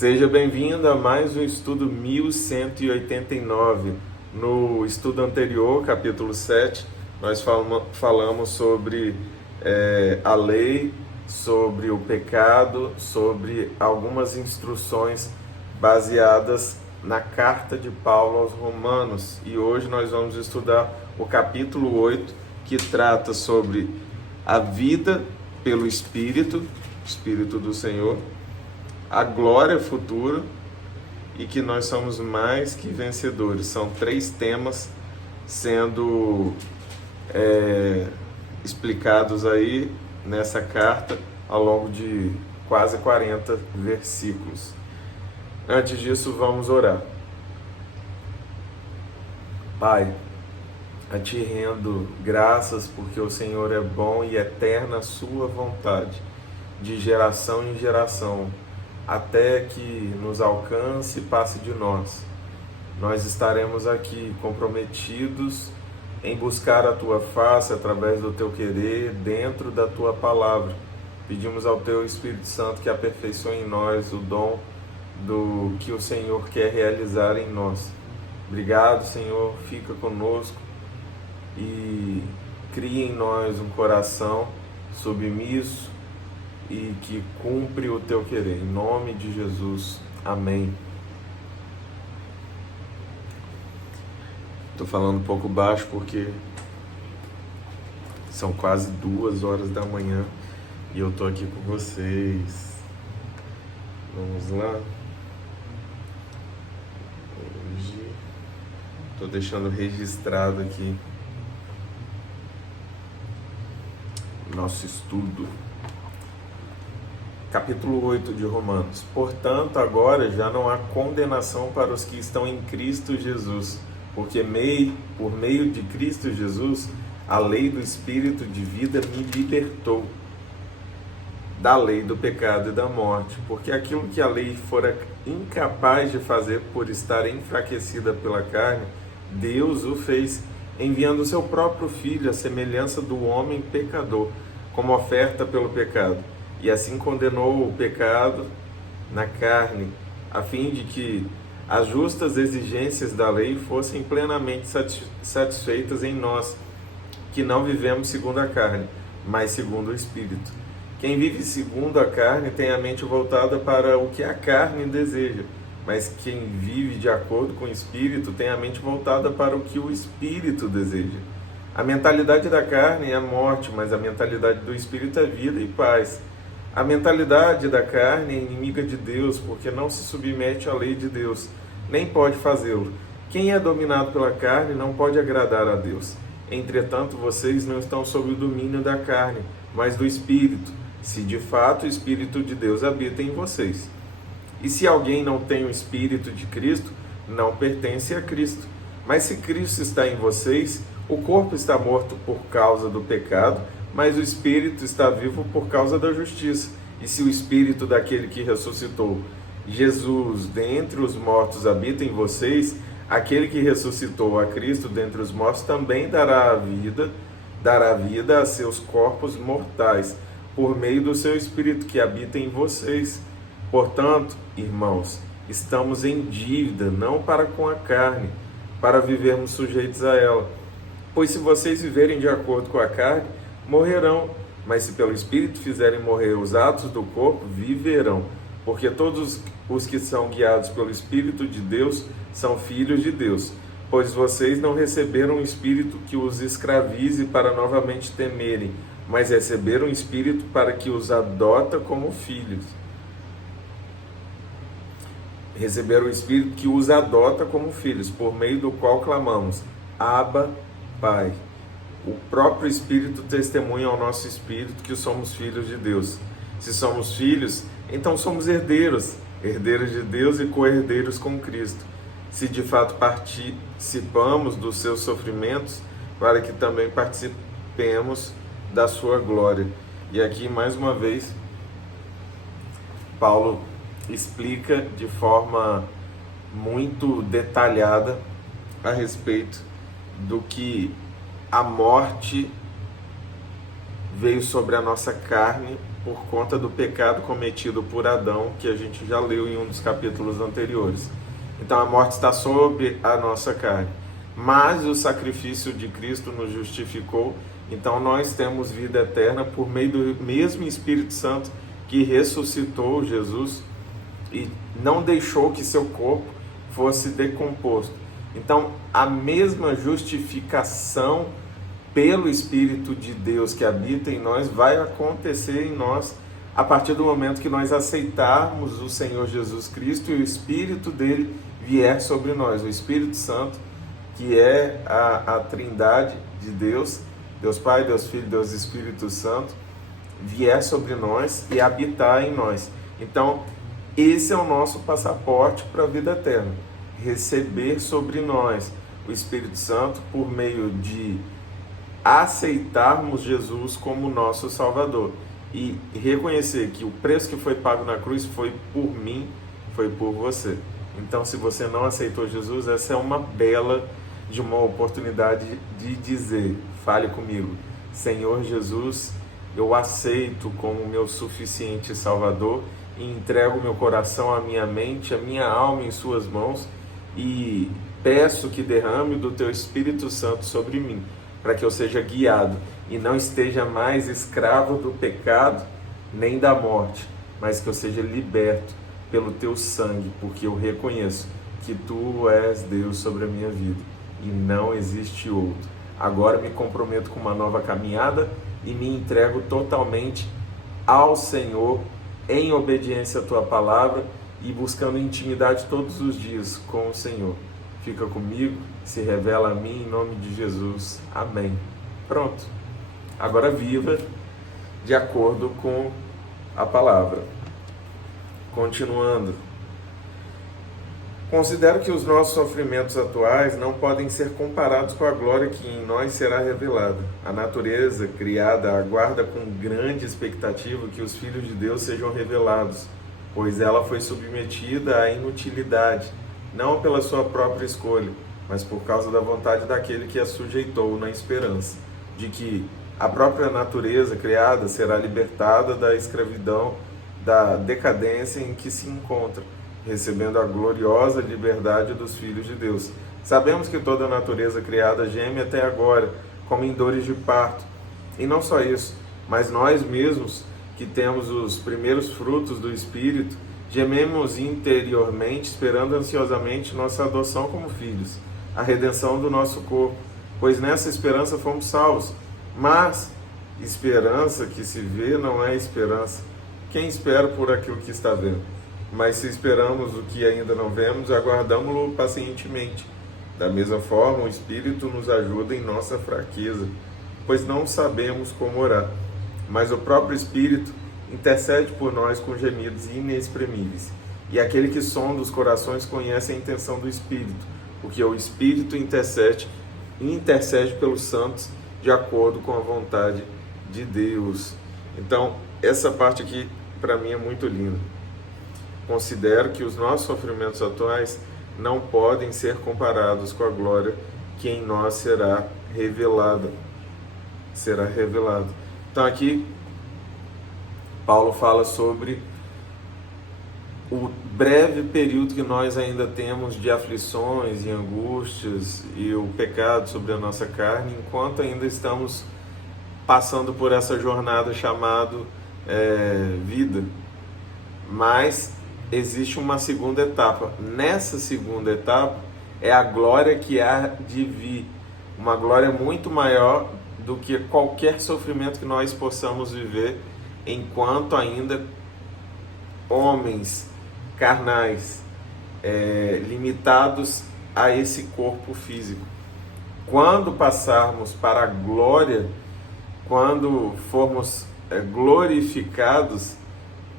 Seja bem-vindo a mais um estudo 1189. No estudo anterior, capítulo 7, nós falamos sobre a lei, sobre o pecado, sobre algumas instruções baseadas na carta de Paulo aos Romanos. E hoje nós vamos estudar o capítulo 8, que trata sobre a vida pelo Espírito do Senhor, a glória futura e que nós somos mais que vencedores. São 3 temas sendo explicados aí nessa carta ao longo de quase 40 versículos. Antes disso, vamos orar. Pai, a Ti rendo graças porque o Senhor é bom e eterna a Sua vontade, de geração em geração, até que nos alcance e passe de nós. Nós estaremos aqui comprometidos em buscar a Tua face através do Teu querer, dentro da Tua palavra. Pedimos ao Teu Espírito Santo que aperfeiçoe em nós o dom do que o Senhor quer realizar em nós. Obrigado, Senhor, fica conosco e cria em nós um coração submisso e que cumpre o Teu querer. Em nome de Jesus. Amém. Estou falando um pouco baixo porque são quase 2 horas da manhã e eu estou aqui com vocês. Vamos lá. Hoje estou deixando registrado aqui nosso estudo. Capítulo 8 de Romanos. Portanto, agora já não há condenação para os que estão em Cristo Jesus, porque por meio de Cristo Jesus, a lei do Espírito de vida me libertou da lei do pecado e da morte, porque aquilo que a lei fora incapaz de fazer por estar enfraquecida pela carne, Deus o fez, enviando o seu próprio Filho à semelhança do homem pecador, como oferta pelo pecado. E assim condenou o pecado na carne, a fim de que as justas exigências da lei fossem plenamente satisfeitas em nós, que não vivemos segundo a carne, mas segundo o Espírito. Quem vive segundo a carne tem a mente voltada para o que a carne deseja, mas quem vive de acordo com o Espírito tem a mente voltada para o que o Espírito deseja. A mentalidade da carne é a morte, mas a mentalidade do Espírito é vida e paz. A mentalidade da carne é inimiga de Deus, porque não se submete à lei de Deus, nem pode fazê-lo. Quem é dominado pela carne não pode agradar a Deus. Entretanto, vocês não estão sob o domínio da carne, mas do Espírito, se de fato o Espírito de Deus habita em vocês. E se alguém não tem o Espírito de Cristo, não pertence a Cristo. Mas se Cristo está em vocês, o corpo está morto por causa do pecado, mas o Espírito está vivo por causa da justiça. E se o Espírito daquele que ressuscitou Jesus dentre os mortos habita em vocês, aquele que ressuscitou a Cristo dentre os mortos também dará vida a seus corpos mortais, por meio do seu Espírito que habita em vocês. Portanto, irmãos, estamos em dívida, não para com a carne, para vivermos sujeitos a ela. Pois se vocês viverem de acordo com a carne, morrerão, mas se pelo Espírito fizerem morrer os atos do corpo, viverão. Porque todos os que são guiados pelo Espírito de Deus são filhos de Deus. Pois vocês não receberam um espírito que os escravize para novamente temerem, mas receberam um espírito para que os adota como filhos. Receberam o espírito que os adota como filhos, por meio do qual clamamos: Abba, Pai. O próprio Espírito testemunha ao nosso espírito que somos filhos de Deus. Se somos filhos, então somos herdeiros, herdeiros de Deus e co-herdeiros com Cristo. Se de fato participamos dos seus sofrimentos, para que também participemos da sua glória. E aqui, mais uma vez, Paulo explica de forma muito detalhada a respeito do que a morte veio sobre a nossa carne por conta do pecado cometido por Adão, que a gente já leu em um dos capítulos anteriores. Então a morte está sobre a nossa carne, mas o sacrifício de Cristo nos justificou, então nós temos vida eterna por meio do mesmo Espírito Santo que ressuscitou Jesus e não deixou que seu corpo fosse decomposto. Então a mesma justificação pelo Espírito de Deus que habita em nós vai acontecer em nós a partir do momento que nós aceitarmos o Senhor Jesus Cristo e o Espírito dele vier sobre nós, o Espírito Santo, que é a Trindade de Deus, Deus Pai, Deus Filho, Deus Espírito Santo, vier sobre nós e habitar em nós. Então, esse é o nosso passaporte para a vida eterna, receber sobre nós o Espírito Santo por meio de aceitarmos Jesus como nosso Salvador e reconhecer que o preço que foi pago na cruz foi por mim, foi por você. Então, se você não aceitou Jesus, essa é uma bela de uma oportunidade de dizer, fale comigo, Senhor Jesus, eu aceito como meu suficiente Salvador e entrego meu coração, a minha mente, a minha alma em suas mãos e peço que derrame do teu Espírito Santo sobre mim, para que eu seja guiado e não esteja mais escravo do pecado nem da morte, mas que eu seja liberto pelo teu sangue, porque eu reconheço que tu és Deus sobre a minha vida e não existe outro. Agora me comprometo com uma nova caminhada e me entrego totalmente ao Senhor em obediência à tua palavra e buscando intimidade todos os dias com o Senhor. Fica comigo, se revela a mim em nome de Jesus. Amém. Pronto. Agora viva de acordo com a palavra. Continuando. Considero que os nossos sofrimentos atuais não podem ser comparados com a glória que em nós será revelada. A natureza criada aguarda com grande expectativa que os filhos de Deus sejam revelados, pois ela foi submetida à inutilidade, não pela sua própria escolha, mas por causa da vontade daquele que a sujeitou na esperança, de que a própria natureza criada será libertada da escravidão, da decadência em que se encontra, recebendo a gloriosa liberdade dos filhos de Deus. Sabemos que toda a natureza criada geme até agora, como em dores de parto. E não só isso, mas nós mesmos, que temos os primeiros frutos do Espírito, gememos interiormente, esperando ansiosamente nossa adoção como filhos, a redenção do nosso corpo, pois nessa esperança fomos salvos. Mas esperança que se vê não é esperança. Quem espera por aquilo que está vendo? Mas se esperamos o que ainda não vemos, aguardamos-lo pacientemente. Da mesma forma, o Espírito nos ajuda em nossa fraqueza, pois não sabemos como orar. Mas o próprio Espírito intercede por nós com gemidos inexprimíveis. E aquele que sonda os corações conhece a intenção do Espírito, porque o Espírito intercede pelos santos de acordo com a vontade de Deus. Então, essa parte aqui, para mim, é muito linda. Considero que os nossos sofrimentos atuais não podem ser comparados com a glória que em nós será revelada. Será revelado. Então aqui Paulo fala sobre o breve período que nós ainda temos de aflições e angústias e o pecado sobre a nossa carne, enquanto ainda estamos passando por essa jornada chamada vida. Mas existe uma segunda etapa. Nessa segunda etapa é a glória que há de vir, uma glória muito maior do que qualquer sofrimento que nós possamos viver enquanto ainda homens carnais, limitados a esse corpo físico. Quando passarmos para a glória, quando formos glorificados,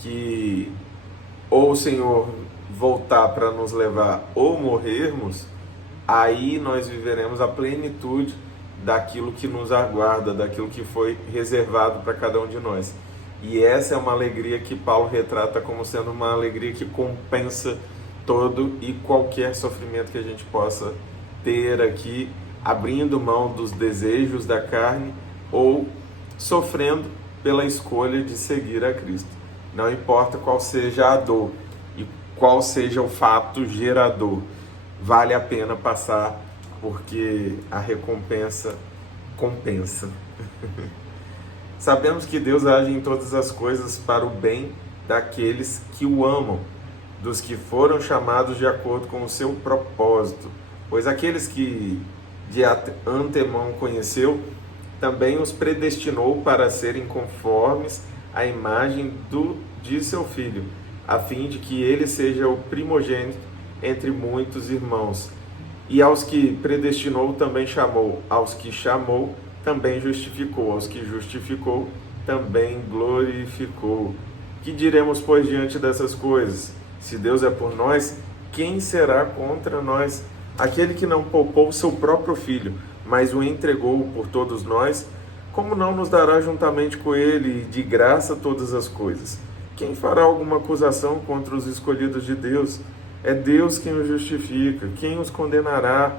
que ou o Senhor voltar para nos levar ou morrermos, aí nós viveremos a plenitude daquilo que nos aguarda, daquilo que foi reservado para cada um de nós. E essa é uma alegria que Paulo retrata como sendo uma alegria que compensa todo e qualquer sofrimento que a gente possa ter aqui, abrindo mão dos desejos da carne ou sofrendo pela escolha de seguir a Cristo. Não importa qual seja a dor e qual seja o fato gerador, vale a pena passar, porque a recompensa compensa. Sabemos que Deus age em todas as coisas para o bem daqueles que o amam, dos que foram chamados de acordo com o seu propósito. Pois aqueles que de antemão conheceu, também os predestinou para serem conformes à imagem de seu Filho, a fim de que ele seja o primogênito entre muitos irmãos. E aos que predestinou também chamou, aos que chamou também justificou, aos que justificou também glorificou. Que diremos, pois, diante dessas coisas? Se Deus é por nós, quem será contra nós? Aquele que não poupou seu próprio Filho, mas o entregou por todos nós, como não nos dará juntamente com ele de graça todas as coisas? Quem fará alguma acusação contra os escolhidos de Deus? É Deus quem os justifica. Quem os condenará?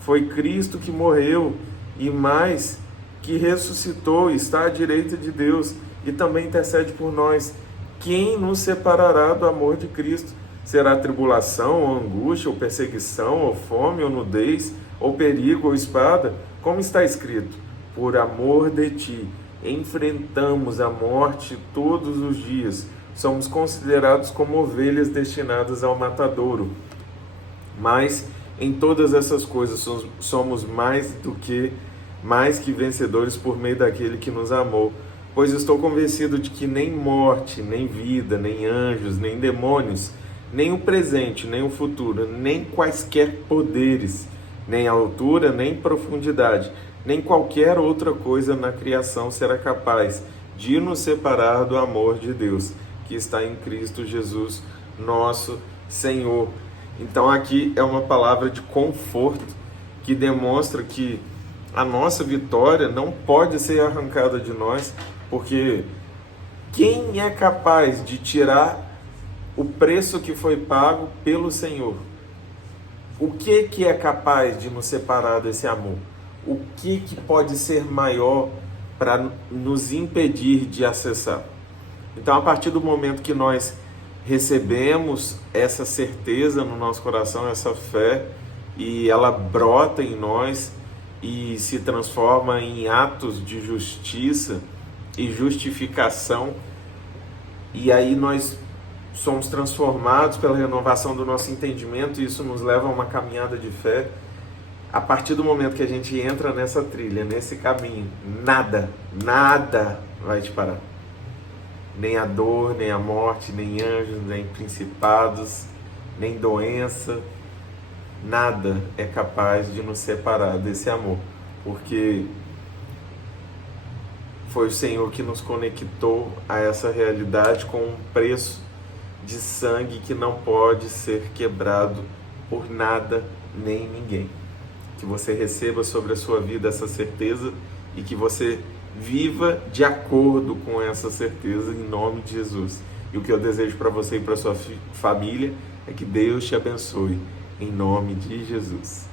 Foi Cristo que morreu e mais, que ressuscitou e está à direita de Deus e também intercede por nós. Quem nos separará do amor de Cristo? Será tribulação, ou angústia, ou perseguição, ou fome, ou nudez, ou perigo, ou espada? Como está escrito: por amor de ti, enfrentamos a morte todos os dias. Somos considerados como ovelhas destinadas ao matadouro. Mas em todas essas coisas somos mais que vencedores por meio daquele que nos amou. Pois estou convencido de que nem morte, nem vida, nem anjos, nem demônios, nem o presente, nem o futuro, nem quaisquer poderes, nem altura, nem profundidade, nem qualquer outra coisa na criação será capaz de nos separar do amor de Deus, que está em Cristo Jesus, nosso Senhor. Então aqui é uma palavra de conforto que demonstra que a nossa vitória não pode ser arrancada de nós, porque quem é capaz de tirar o preço que foi pago pelo Senhor? O que é capaz de nos separar desse amor? O que pode ser maior para nos impedir de acessar? Então, a partir do momento que nós recebemos essa certeza no nosso coração, essa fé, e ela brota em nós e se transforma em atos de justiça e justificação, e aí nós somos transformados pela renovação do nosso entendimento, e isso nos leva a uma caminhada de fé. A partir do momento que a gente entra nessa trilha, nesse caminho, nada vai te parar. Nem a dor, nem a morte, nem anjos, nem principados, nem doença, nada é capaz de nos separar desse amor, porque foi o Senhor que nos conectou a essa realidade com um preço de sangue que não pode ser quebrado por nada nem ninguém. Que você receba sobre a sua vida essa certeza e que você viva de acordo com essa certeza em nome de Jesus. E o que eu desejo para você e para sua família é que Deus te abençoe em nome de Jesus.